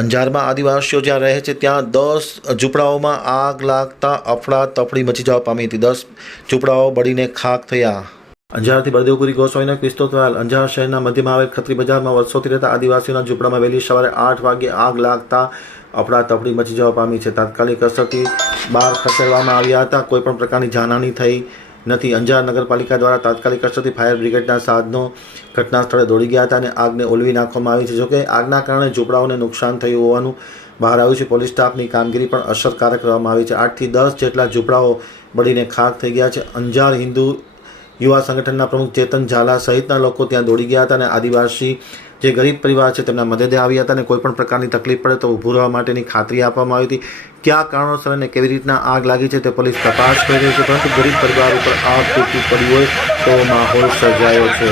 અંજારમાં આદિવાસીઓ જ્યાં રહે છે, ત્યાં દસ ઝૂંપડાઓમાં આગ લાગતા અફડા તફડી મચી જવા પામી હતી. દસ ઝૂંપડાઓ બળીને ખાક થયા. અંજારથી બળદેવપુરી કિસ્તો થયેલ અંજાર શહેરના મધ્યમાં આવેલ ખત્રી બજારમાં વર્ષોથી રહેતા આદિવાસીઓના ઝૂંપડામાં વહેલી સવારે આઠ વાગે આગ લાગતા અફડા તફડી મચી જવા પામી છે. તાત્કાલિક અસરથી બહાર ખસેડવામાં આવ્યા હતા. કોઈપણ પ્રકારની જાનહાની થઈ નથી. અંજાર નગરપાલિકા દ્વારા તાત્કાલિક અસરથી ફાયર બ્રિગેડના સાધનો ઘટના સ્થળે દોડી ગયા હતા અને આગને ઓલવી નાખવામાં આવી છે. જોકે આગના કારણે ઝૂંપડાઓને નુકસાન થયું હોવાનું બહાર આવ્યું છે. પોલીસ સ્ટાફની કામગીરી પણ અસરકારક કરવામાં આવી છે. આઠથી દસ જેટલા ઝૂંપડાઓ બળીને ખાક થઈ ગયા છે. અંજાર હિન્દુ યુવા સંગઠનના પ્રમુખ ચેતન ઝાલા સહિતના લોકો ત્યાં દોડી ગયા હતા અને આદિવાસી જે ગરીબ પરિવાર છે તેમના મદદે આવ્યા હતા અને કોઈ પણ પ્રકારની તકલીફ પડે તો ઊભું રહેવા માટેની ખાતરી આપવામાં આવી હતી. કયા કારણોસર અને કેવી રીતના આગ લાગી છે તે પોલીસ તપાસ કરી રહી છે, પરંતુ ગરીબ પરિવાર ઉપર આગ તૂટી પડી હોય તો માહોલ સર્જાયો છે.